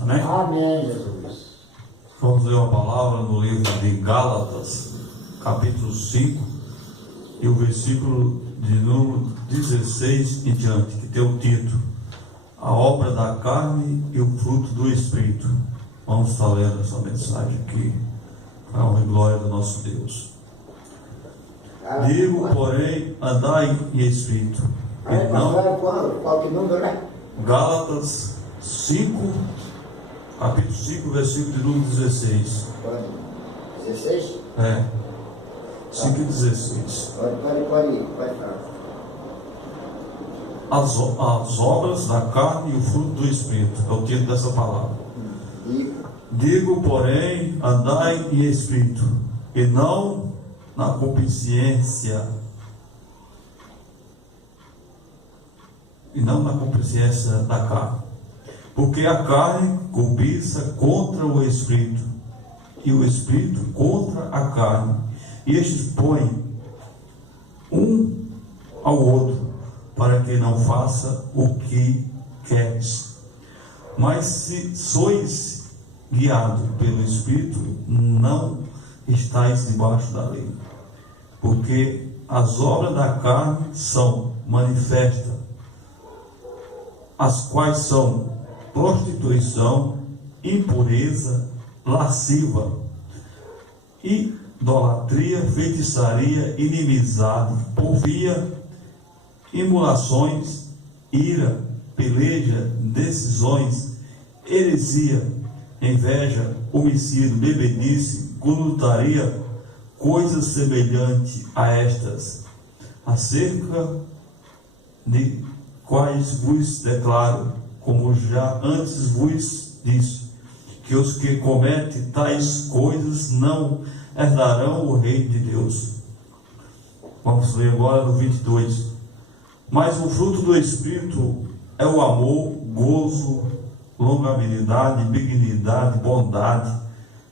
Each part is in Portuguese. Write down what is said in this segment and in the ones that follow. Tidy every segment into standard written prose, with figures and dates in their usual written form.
Amém? Amém, Jesus. Vamos ler uma palavra no livro de Gálatas, capítulo 5, e o versículo de número 16 em diante, que tem o título: A obra da carne e o fruto do Espírito. Vamos estar lendo essa mensagem aqui, para a honra e glória do nosso Deus. Digo, porém, andai em Espírito, e não... Qual que número, né? Gálatas 5, capítulo 5, versículo de número 16. Quando? 16? 5 e 16. Pode falar. As obras da carne e o fruto do Espírito, é o título dessa palavra. Digo, porém, andai em Espírito, e não na concupiscência. E não na concupiscência da carne. Porque a carne cobiça contra o Espírito, e o Espírito contra a carne. E estes põem um ao outro, para que não faça o que queres. Mas se sois guiados pelo Espírito, não estáis debaixo da lei. Porque as obras da carne são manifestas, as quais são prostituição, impureza, lasciva, idolatria, feitiçaria, inimizade, porfia, emulações, ira, peleja, decisões, heresia, inveja, homicídio, bebedice, glutaria, coisas semelhantes a estas, acerca de quais vos declaro, como já antes vos disse, que os que cometem tais coisas não herdarão o reino de Deus. Vamos ler agora no 22. Mas o fruto do Espírito é o amor, gozo, longanimidade, benignidade, bondade,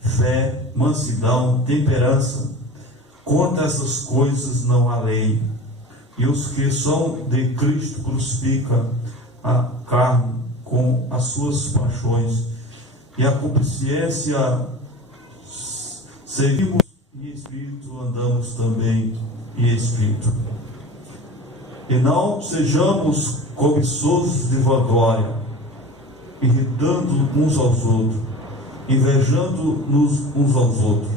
fé, mansidão, temperança. Contra essas coisas não há lei. E os que são de Cristo crucificam a carne com as suas paixões e a concupiscência. Seguimos em Espírito, andamos também em Espírito. E não sejamos cobiçosos de vanglória, irritando uns aos outros, invejando-nos uns aos outros.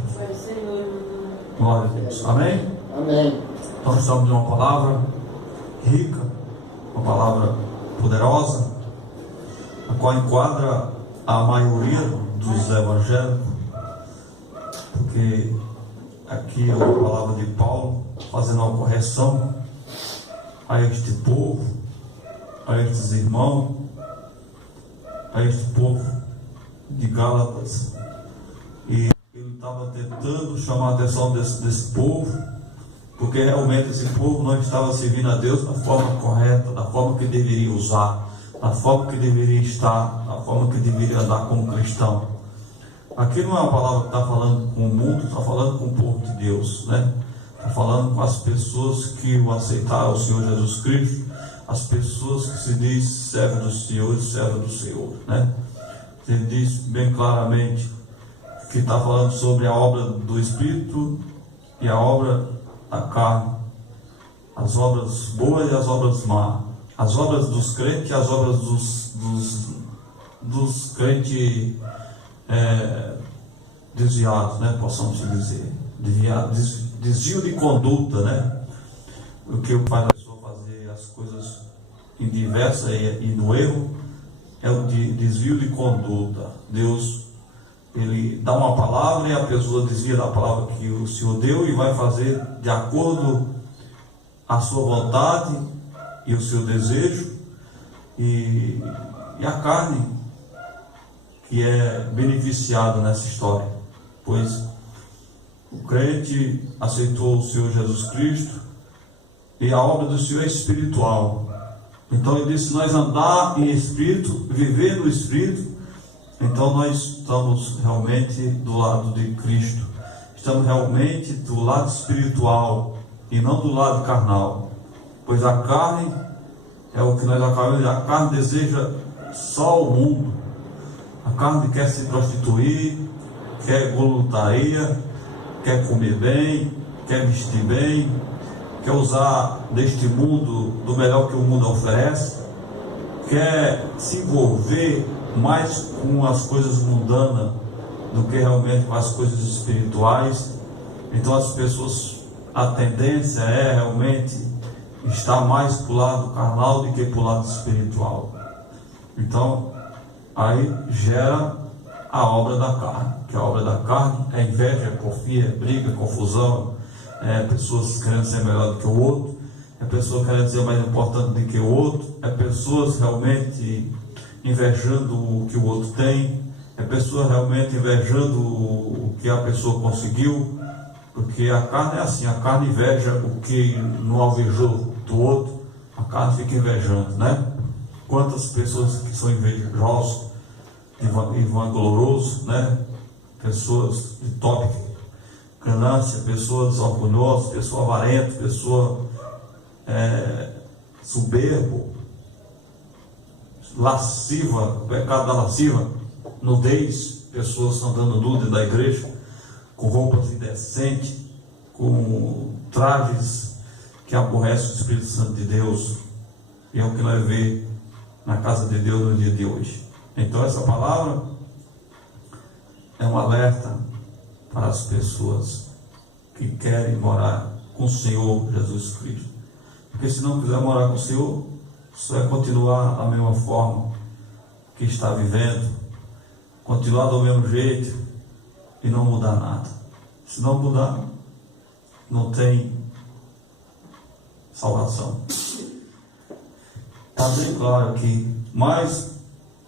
Glória a Deus. Amém? Amém. Nós estamos de uma palavra rica, uma palavra poderosa, a qual enquadra a maioria dos evangélicos, porque aqui é uma palavra de Paulo fazendo uma correção a este povo, a estes irmãos, a este povo de Gálatas. E ele estava tentando chamar a atenção desse povo, porque realmente esse povo não estava servindo a Deus da forma correta, da forma que deveria usar, da forma que deveria estar, da forma que deveria andar como cristão. Aqui não é uma palavra que está falando com o mundo, está falando com o povo de Deus, né? Está falando com as pessoas que o aceitaram, o Senhor Jesus Cristo, as pessoas que se diz servo do Senhor e servo do Senhor, né? Ele diz bem claramente que está falando sobre a obra do Espírito e a obra da carne, as obras boas e as obras más, as obras dos crentes e as obras dos crentes desviados, né? Possamos dizer, desvio de conduta, né? O que faz a pessoa fazer as coisas indiversas e no erro é o desvio de conduta. Deus, ele dá uma palavra e a pessoa desvia da palavra que o Senhor deu e vai fazer de acordo a sua vontade e o seu desejo, e a carne que é beneficiada nessa história, pois o crente aceitou o Senhor Jesus Cristo e a obra do Senhor é espiritual. Então ele disse: nós andar em Espírito, viver no Espírito, então nós estamos realmente do lado de Cristo, estamos realmente do lado espiritual e não do lado carnal, pois a carne é o que nós acabamos de dizer, a carne deseja só o mundo, A carne quer se prostituir, quer voluntaria, quer comer bem, quer vestir bem, quer usar deste mundo do melhor que o mundo oferece, quer se envolver mais com as coisas mundanas do que realmente com as coisas espirituais. Então as pessoas, a tendência é realmente estar mais para o lado carnal do que para o lado espiritual. Então aí gera a obra da carne, que a obra da carne é inveja, é porfia, é briga, é confusão, é pessoas querendo ser melhor do que o outro, é pessoa querendo ser mais importante do que o outro, é pessoas realmente invejando o que o outro tem, é pessoa realmente invejando o que a pessoa conseguiu, porque a carne é assim, a carne inveja o que não alvejou do outro, a carne fica invejando, né? Quantas pessoas que são invejosas e vanglorosas, né? Pessoas de top ganância, pessoas orgulhosas, pessoa avarenta, pessoa soberbo, lasciva, pecado da lasciva, nudez, pessoas andando nudas da igreja, com roupas indecentes, com trajes que aborrecem o Espírito Santo de Deus, e é o que nós vemos na casa de Deus no dia de hoje. Então essa palavra é um alerta para as pessoas que querem morar com o Senhor Jesus Cristo, porque se não quiser morar com o Senhor, só é continuar da mesma forma que está vivendo, continuar do mesmo jeito e não mudar nada. Se não mudar, não tem salvação. Está bem claro aqui, mas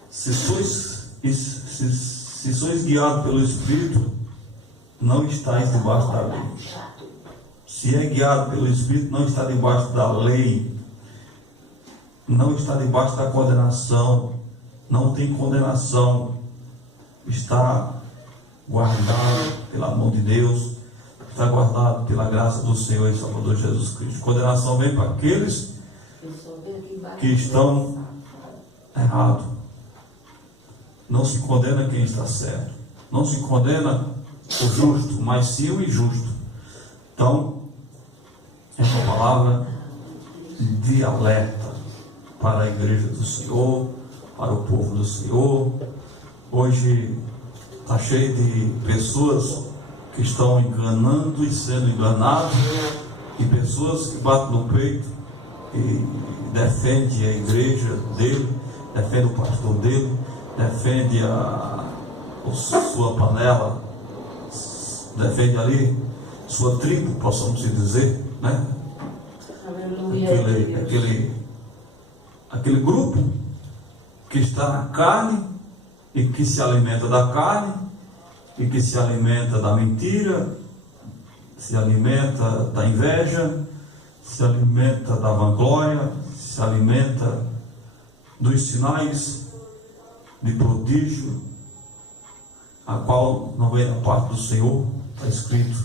se sois guiados pelo Espírito, não estáis debaixo da lei. Se é guiado pelo Espírito, não está debaixo da lei, não está debaixo da condenação, não tem condenação, está guardado pela mão de Deus, está guardado pela graça do Senhor e Salvador Jesus Cristo. Condenação vem para aqueles que estão errados. Não se condena quem está certo, não se condena o justo, mas sim o injusto. Então, é uma palavra de alerta para a igreja do Senhor, para o povo do Senhor. Hoje está cheio de pessoas que estão enganando e sendo enganadas, e pessoas que batem no peito e defendem a igreja dele, defendem o pastor dele, defendem a sua panela, defende ali sua tribo, possamos dizer, né? Aquele grupo que está na carne e que se alimenta da carne e que se alimenta da mentira, se alimenta da inveja, se alimenta da vanglória, se alimenta dos sinais de prodígio, a qual não vem da parte do Senhor. Está escrito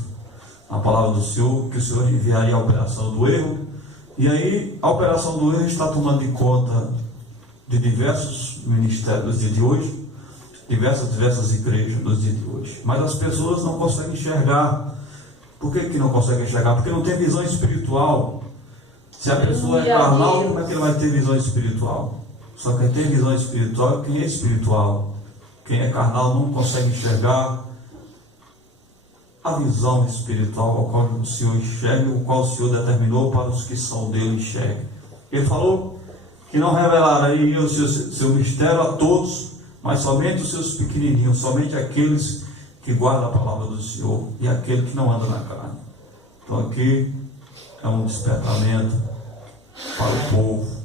na palavra do Senhor que o Senhor enviaria a operação do erro, e aí a operação do erro está tomando de conta de diversos ministérios dos dias de hoje, diversas igrejas dos dias de hoje, mas as pessoas não conseguem enxergar. Por que não conseguem enxergar? Porque não tem visão espiritual. Se a pessoa é carnal, como é que ele vai ter visão espiritual? Só quem tem visão espiritual é quem é espiritual. Quem é carnal não consegue enxergar a visão espiritual ao qual o Senhor enxerga, o qual o Senhor determinou para os que são dele enxerguem. Ele falou que não revelaria o seu mistério a todos, mas somente os seus pequenininhos, somente aqueles que guardam a palavra do Senhor e aquele que não anda na carne. Então aqui é um despertamento para o povo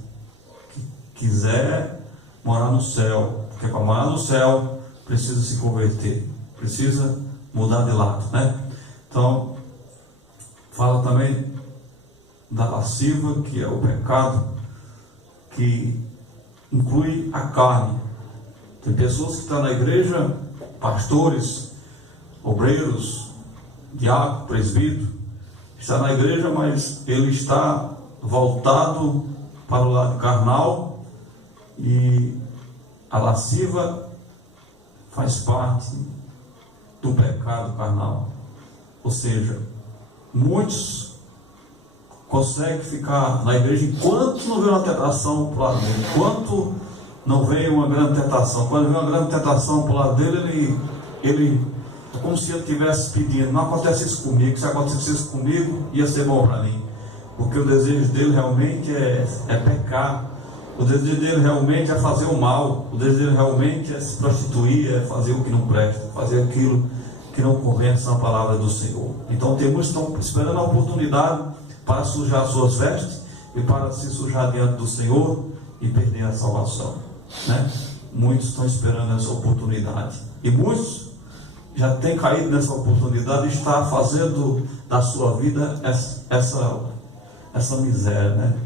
que quiser morar no céu, porque para morar no céu precisa se converter, precisa mudar de lado, né? Então fala também da lasciva, que é o pecado que inclui a carne. Tem pessoas que estão na igreja, pastores, obreiros, diácono, presbítero, está na igreja, mas ele está voltado para o lado carnal, e a lasciva faz parte do pecado carnal. Ou seja, muitos conseguem ficar na igreja enquanto não vem uma tentação para o lado dele. Enquanto não vem uma grande tentação. Quando vem uma grande tentação para o lado dele, ele é como se ele estivesse pedindo: não acontece isso comigo, se acontecesse isso comigo, ia ser bom para mim. Porque o desejo dele realmente é pecar. O desejo dele realmente é fazer o mal. O desejo dele realmente é se prostituir, é fazer o que não presta, fazer aquilo que não convence a palavra do Senhor. Então tem muitos que estão esperando a oportunidade para sujar suas vestes e para se sujar diante do Senhor e perder a salvação, né? Muitos estão esperando essa oportunidade, e muitos já têm caído nessa oportunidade e está fazendo da sua vida essa miséria, né?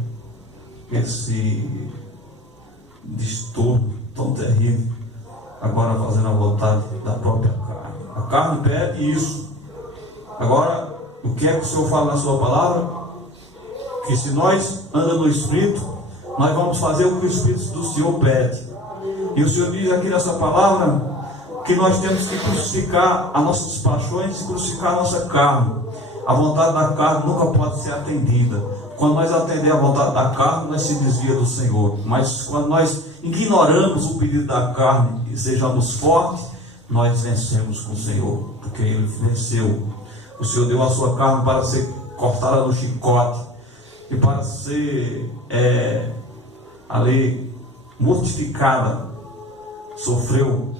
Esse distúrbio tão terrível, agora fazendo a vontade da própria carne. A carne pede isso. Agora, o que é que o Senhor fala na sua palavra? Que se nós andamos no Espírito, nós vamos fazer o que o Espírito do Senhor pede. E o Senhor diz aqui nessa palavra que nós temos que crucificar as nossas paixões, crucificar a nossa carne. A vontade da carne nunca pode ser atendida. Quando nós atendemos a vontade da carne, nós se desvia do Senhor. Mas quando nós ignoramos o pedido da carne e sejamos fortes, nós vencemos com o Senhor, porque Ele venceu. O Senhor deu a sua carne para ser cortada no chicote e para ser ali mortificada. Sofreu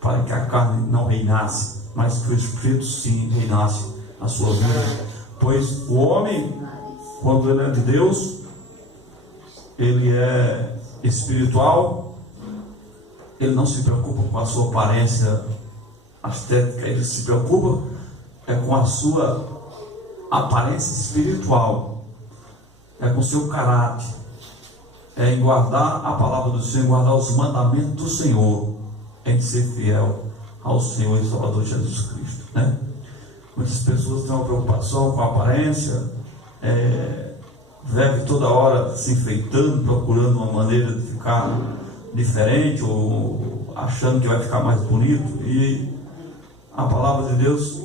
para que a carne não reinasse, mas que o Espírito sim reinasse na sua vida. Pois o homem, quando ele é de Deus, ele é espiritual, ele não se preocupa com a sua aparência estética, ele se preocupa com a sua aparência espiritual, com o seu caráter, em guardar a palavra do Senhor, em guardar os mandamentos do Senhor, em ser fiel ao Senhor e Salvador Jesus Cristo, né? Muitas pessoas têm uma preocupação com a aparência, vive toda hora se enfeitando, procurando uma maneira de ficar diferente, ou achando que vai ficar mais bonito. E a palavra de Deus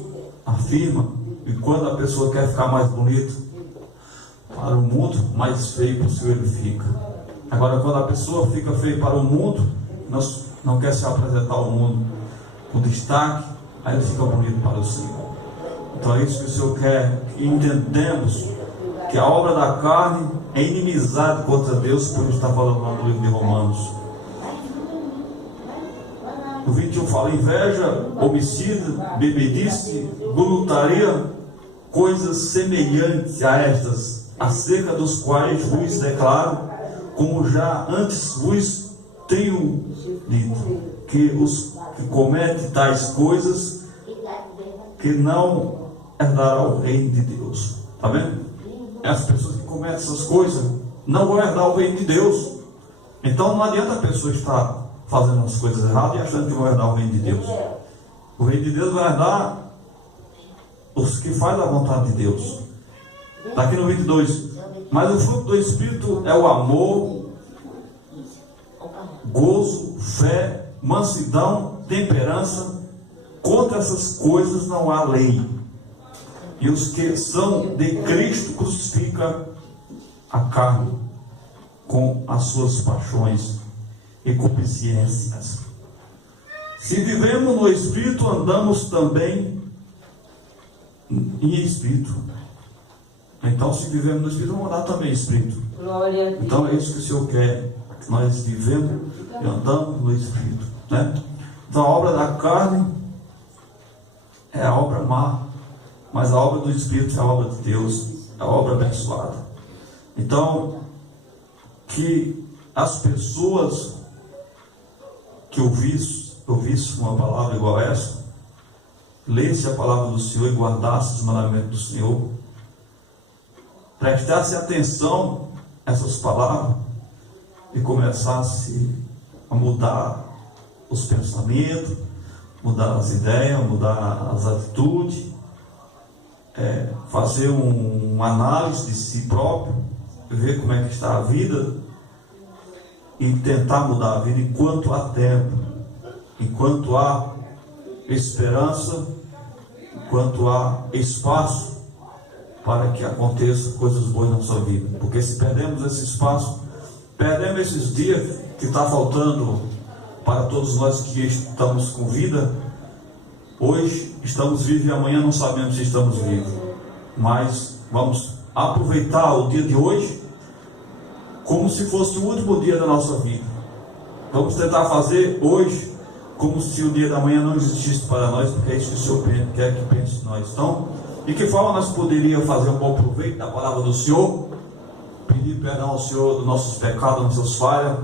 afirma que quando a pessoa quer ficar mais bonito para o mundo, mais feio para o Senhor ele fica. Agora, quando a pessoa fica feia para o mundo, não quer se apresentar ao mundo com destaque, aí ele fica bonito para o Senhor. Então é isso que o Senhor quer, que entendemos que a obra da carne é inimizade contra Deus, por isso está falando lá no livro de Romanos. O 21 fala: inveja, homicídio, bebedice, voluntaria, coisas semelhantes a estas, acerca dos quais vos declaro, como já antes vos tenho dito, que os que cometem tais coisas, que não herdarão o reino de Deus. Está vendo? As pessoas que cometem essas coisas não vão herdar o reino de Deus. Então não adianta a pessoa estar fazendo as coisas erradas e achando que vão herdar o reino de Deus. O reino de Deus vai herdar os que fazem a vontade de Deus. Está aqui no 22. Mas o fruto do Espírito é o amor, gozo, fé, mansidão, temperança. Contra essas coisas não há lei. E os que são de Cristo crucificam a carne com as suas paixões e concupiscências. Se vivemos no Espírito, andamos também em Espírito. Então, se vivemos no Espírito, vamos andar também em Espírito. Então é isso que o Senhor quer, que nós vivemos e andamos no Espírito, né? Então a obra da carne é a obra má, mas a obra do Espírito é a obra de Deus, é a obra abençoada. Então, que as pessoas que ouvissem uma palavra igual a essa, lesse a palavra do Senhor e guardasse os mandamentos do Senhor, prestasse atenção a essas palavras e começasse a mudar os pensamentos, mudar as ideias, mudar as atitudes, fazer uma análise de si próprio, ver como é que está a vida e tentar mudar a vida enquanto há tempo. enquanto há esperança, enquanto há espaço para que aconteçam coisas boas na sua vida. Porque se perdemos esse espaço, perdemos esses dias que está faltando para todos nós que estamos com vida. Hoje estamos vivos e amanhã não sabemos se estamos vivos, mas vamos aproveitar o dia de hoje como se fosse o último dia da nossa vida. Vamos tentar fazer hoje como se o dia da manhã não existisse para nós, porque é isso que o Senhor quer que pense de nós. Então, de que forma nós poderíamos fazer um bom proveito da palavra do Senhor, pedir perdão ao Senhor dos nossos pecados, das nossas falhas,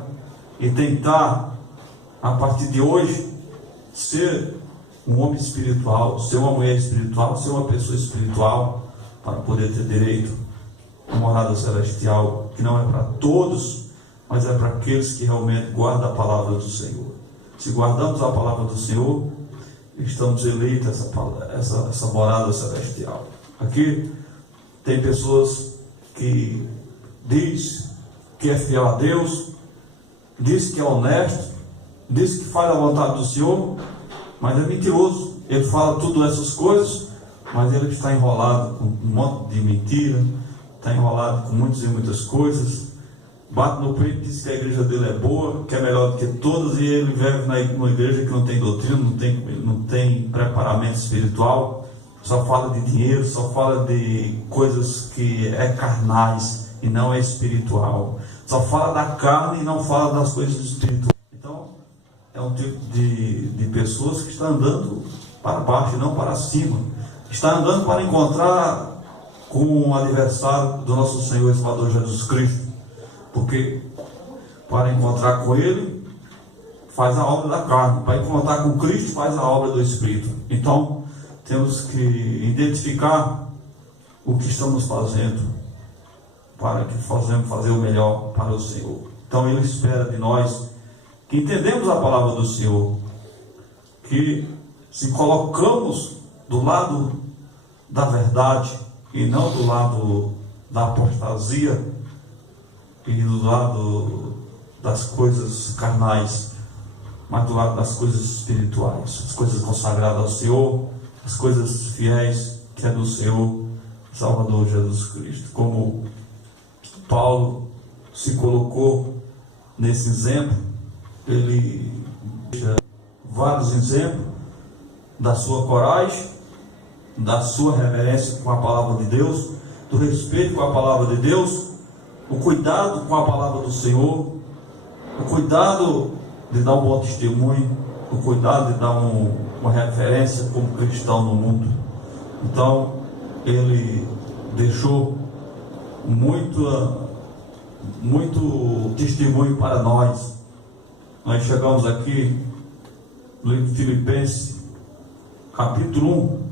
e tentar, a partir de hoje, ser um homem espiritual, ser uma mulher espiritual, ser uma pessoa espiritual, para poder ter direito à morada celestial, que não é para todos, mas é para aqueles que realmente guardam a palavra do Senhor. Se guardamos a palavra do Senhor, estamos eleitos essa morada celestial. Aqui tem pessoas que diz que é fiel a Deus, diz que é honesto, diz que faz a vontade do Senhor, mas é mentiroso. Ele fala tudo essas coisas, mas ele está enrolado com um monte de mentira, está enrolado com muitas coisas, bate no peito, diz que a igreja dele é boa, que é melhor do que todas, e ele vive numa igreja que não tem doutrina, não tem preparamento espiritual, só fala de dinheiro, só fala de coisas que é carnais e não é espiritual, só fala da carne e não fala das coisas espirituais. Então é um tipo de pessoas que está andando para baixo e não para cima, está andando para encontrar com o adversário do nosso Senhor e Salvador Jesus Cristo, porque para encontrar com Ele faz a obra da carne, para encontrar com Cristo faz a obra do Espírito. Então temos que identificar o que estamos fazendo, para que possamos fazer o melhor para o Senhor. Então Ele espera de nós que entendemos a palavra do Senhor, que se colocamos do lado da verdade e não do lado da apostasia e do lado das coisas carnais, mas do lado das coisas espirituais, as coisas consagradas ao Senhor, as coisas fiéis que é do Senhor Salvador Jesus Cristo. Como Paulo se colocou nesse exemplo, ele deixa vários exemplos da sua coragem, da sua reverência com a palavra de Deus, do respeito com a palavra de Deus, o cuidado com a palavra do Senhor, o cuidado de dar um bom testemunho, o cuidado de dar uma referência como cristão no mundo. Então ele deixou muito testemunho para nós. Nós chegamos aqui no livro de Filipenses, capítulo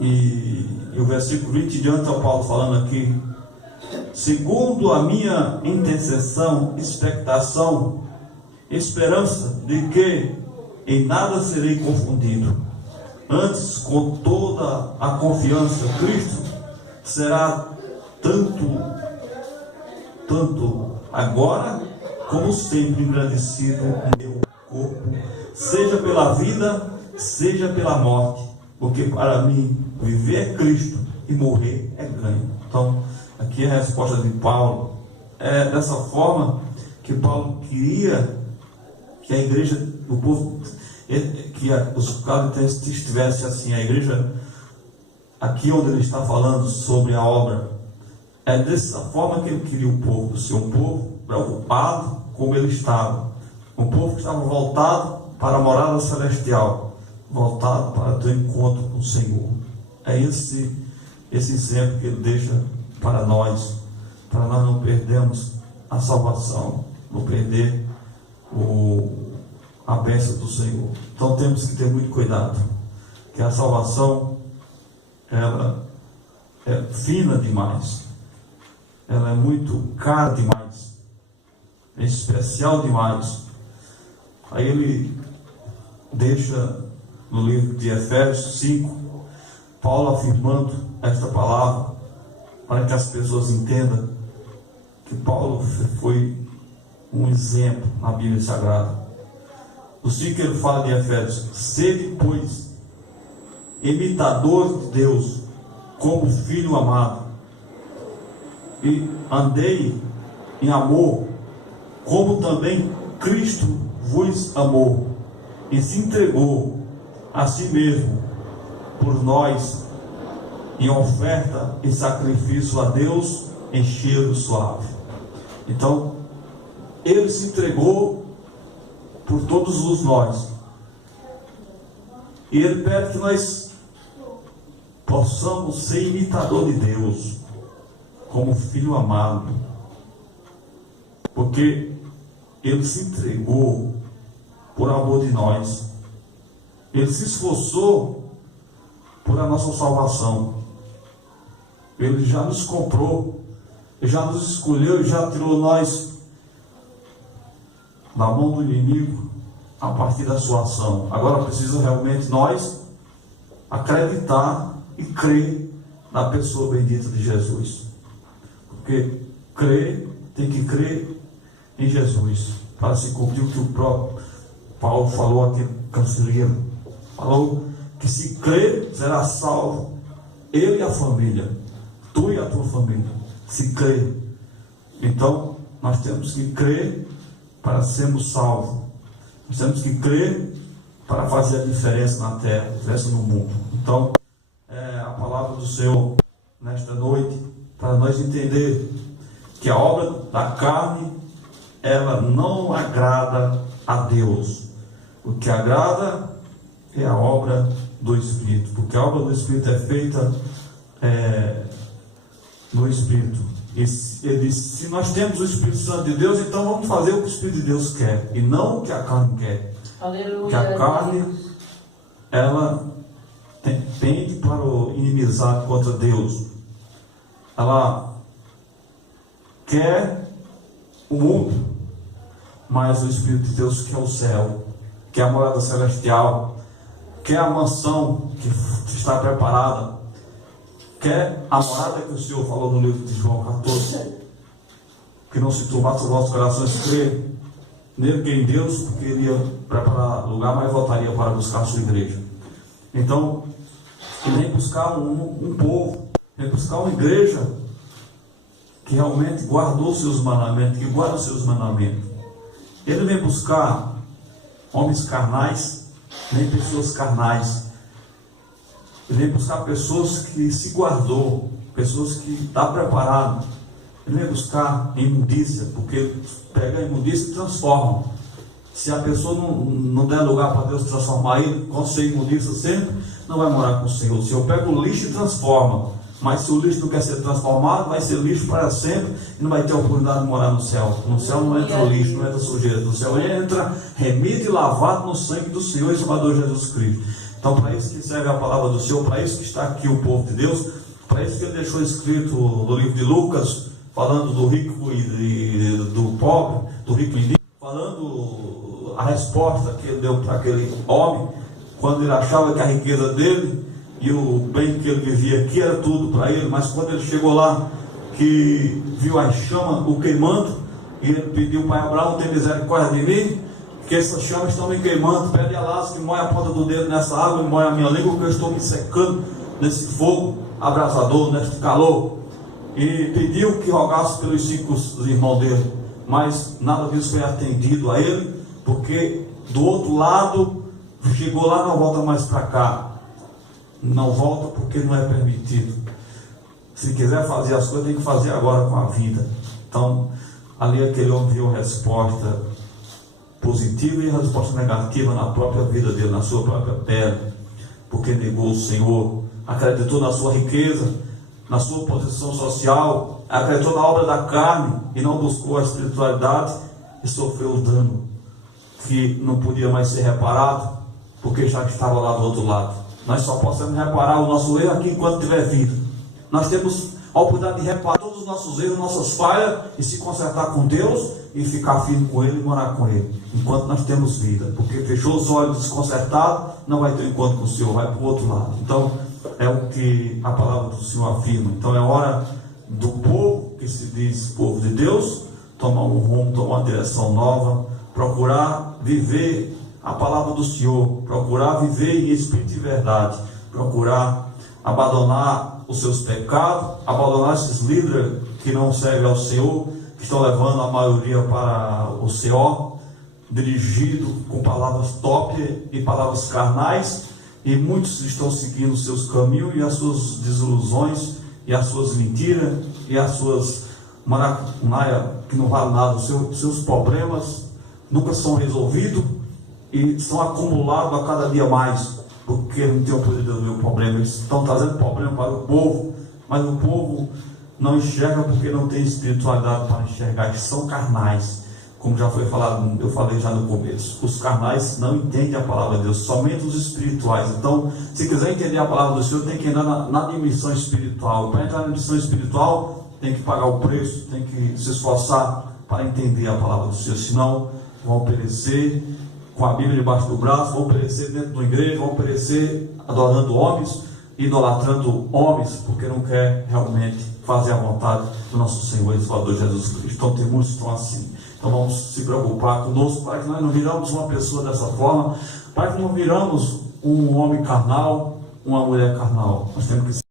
1, e o versículo 20 em diante, está Paulo falando aqui: segundo a minha intercessão, expectação, esperança de que em nada serei confundido, antes com toda a confiança, Cristo será tanto agora como sempre engrandecido no meu corpo, seja pela vida, seja pela morte, porque para mim viver é Cristo e morrer é ganho. Então aqui a resposta de Paulo é dessa forma que Paulo queria que a igreja, o povo, que os crentes estivessem assim. A igreja, aqui onde ele está falando sobre a obra, é dessa forma que ele queria o povo ser um povo preocupado como ele estava, um povo que estava voltado para a morada celestial, voltado para ter um encontro com o Senhor. É esse exemplo que ele deixa para nós não perdermos a salvação, não perder a bênção do Senhor. Então temos que ter muito cuidado, que a salvação ela é fina demais, ela é muito cara demais, é especial demais. Aí ele deixa no livro de Efésios 5, Paulo afirmando esta palavra, para que as pessoas entendam que Paulo foi um exemplo na Bíblia Sagrada. O 5 ele fala de Efésios: sede, pois, imitador de Deus, como filho amado, e andei em amor, como também Cristo vos amou, e se entregou a si mesmo por nós, em oferta e sacrifício a Deus em cheiro suave. Então, ele se entregou por todos os nós, e ele pede que nós possamos ser imitador de Deus, como filho amado, porque ele se entregou por amor de nós, ele se esforçou por a nossa salvação, ele já nos comprou, ele já nos escolheu, já tirou nós da mão do inimigo a partir da sua ação. Agora precisa realmente nós acreditar e crer na pessoa bendita de Jesus, porque tem que crer em Jesus para se cumprir o que o próprio Paulo falou aqui, cancelheiro, falou que se crer será salvo ele e a família, tu e a tua família, se crer. Então nós temos que crer para sermos salvos, nós temos que crer para fazer a diferença na terra, a diferença no mundo. Então a palavra do Senhor nesta noite, para nós entender que a obra da carne, ela não agrada a Deus. O que agrada é a obra do Espírito, porque a obra do Espírito é feita no Espírito. E ele disse: se nós temos o Espírito Santo de Deus, então vamos fazer o que o Espírito de Deus quer, e não o que a carne quer. Aleluia. Que a carne, ela tende para o inimizado contra Deus. Ela quer o mundo, mas o Espírito de Deus quer o céu, quer a morada celestial, quer a mansão que está preparada, quer a morada que o Senhor falou no livro de João 14, que não se turbasse os vossos corações, crer nele, que em Deus, porque ele ia preparar lugar, mas voltaria para buscar a sua igreja. Então, e nem buscar um povo, nem buscar uma igreja que realmente guardou seus mandamentos, que guarda os seus mandamentos. Ele vem buscar homens carnais, nem pessoas carnais. Ele vem buscar pessoas que se guardou, pessoas que estão preparadas. Ele vem buscar imundícia, porque pega a imundícia e transforma. Se a pessoa não der lugar para Deus transformar ele, com ser imundícia sempre, não vai morar com o Senhor. O Senhor pega o lixo e transforma. Mas se o lixo não quer ser transformado, vai ser lixo para sempre e não vai ter a oportunidade de morar no céu. No céu não entra o lixo, não entra a sujeira. No céu entra remido e lavado no sangue do Senhor e Salvador Jesus Cristo. Então, para isso que serve a palavra do Senhor, para isso que está aqui o povo de Deus, para isso que ele deixou escrito no livro de Lucas, falando do rico e do pobre, do rico e rico, falando a resposta que ele deu para aquele homem, quando ele achava que a riqueza dele e o bem que ele vivia aqui era tudo para ele, mas quando ele chegou lá, que viu as chamas o queimando, e ele pediu: Pai Abraão, tem misericórdia de mim, que essas chamas estão me queimando, pede a Lázaro que moe a ponta do dedo nessa água e moe a minha língua, que eu estou me secando nesse fogo abrasador, neste calor. E pediu que rogasse pelos 5 irmãos dele, mas nada disso foi atendido a ele, porque do outro lado chegou lá, não volta mais para cá. Não volta porque não é permitido. Se quiser fazer as coisas, tem que fazer agora com a vida. Então, ali aquele homem viu a resposta positiva e a resposta negativa na própria vida dele, na sua própria pele, porque negou o Senhor, acreditou na sua riqueza, na sua posição social, acreditou na obra da carne e não buscou a espiritualidade e sofreu o dano que não podia mais ser reparado, porque já estava lá do outro lado. Nós só podemos reparar o nosso erro aqui enquanto tiver vida. Nós temos a oportunidade de reparar todos os nossos erros, nossas falhas, e se consertar com Deus e ficar firme com Ele e morar com Ele, enquanto nós temos vida. Porque fechou os olhos desconcertado, não vai ter encontro com o Senhor, vai para o outro lado. Então, é o que a palavra do Senhor afirma. Então, é hora do povo, que se diz povo de Deus, tomar um rumo, tomar uma direção nova, procurar viver a palavra do Senhor, procurar viver em espírito e verdade, procurar abandonar os seus pecados, abandonar esses líderes que não servem ao Senhor, que estão levando a maioria para o Senhor, dirigido com palavras top e palavras carnais, e muitos estão seguindo os seus caminhos e as suas desilusões e as suas mentiras e as suas maracunaia que não vale nada. Os seus problemas nunca são resolvidos e estão acumulados a cada dia mais, porque não tem o poder de resolver o problema. Eles estão trazendo problema para o povo, mas o povo não enxerga porque não tem espiritualidade para enxergar. Eles são carnais, como já foi falado, eu falei já no começo. Os carnais não entendem a palavra de Deus, somente os espirituais. Então, se quiser entender a palavra do Senhor, tem que entrar na dimensão espiritual. Para entrar na dimensão espiritual, tem que pagar o preço, tem que se esforçar para entender a palavra do Senhor. Senão, vão perecer com a Bíblia debaixo do braço, vão perecer dentro da igreja, vão perecer adorando homens, idolatrando homens, porque não quer realmente fazer a vontade do nosso Senhor e Salvador Jesus Cristo. Então, tem muitos que estão assim. Então vamos se preocupar conosco, para que nós não viramos uma pessoa dessa forma, para que não viramos um homem carnal, uma mulher carnal. Nós temos que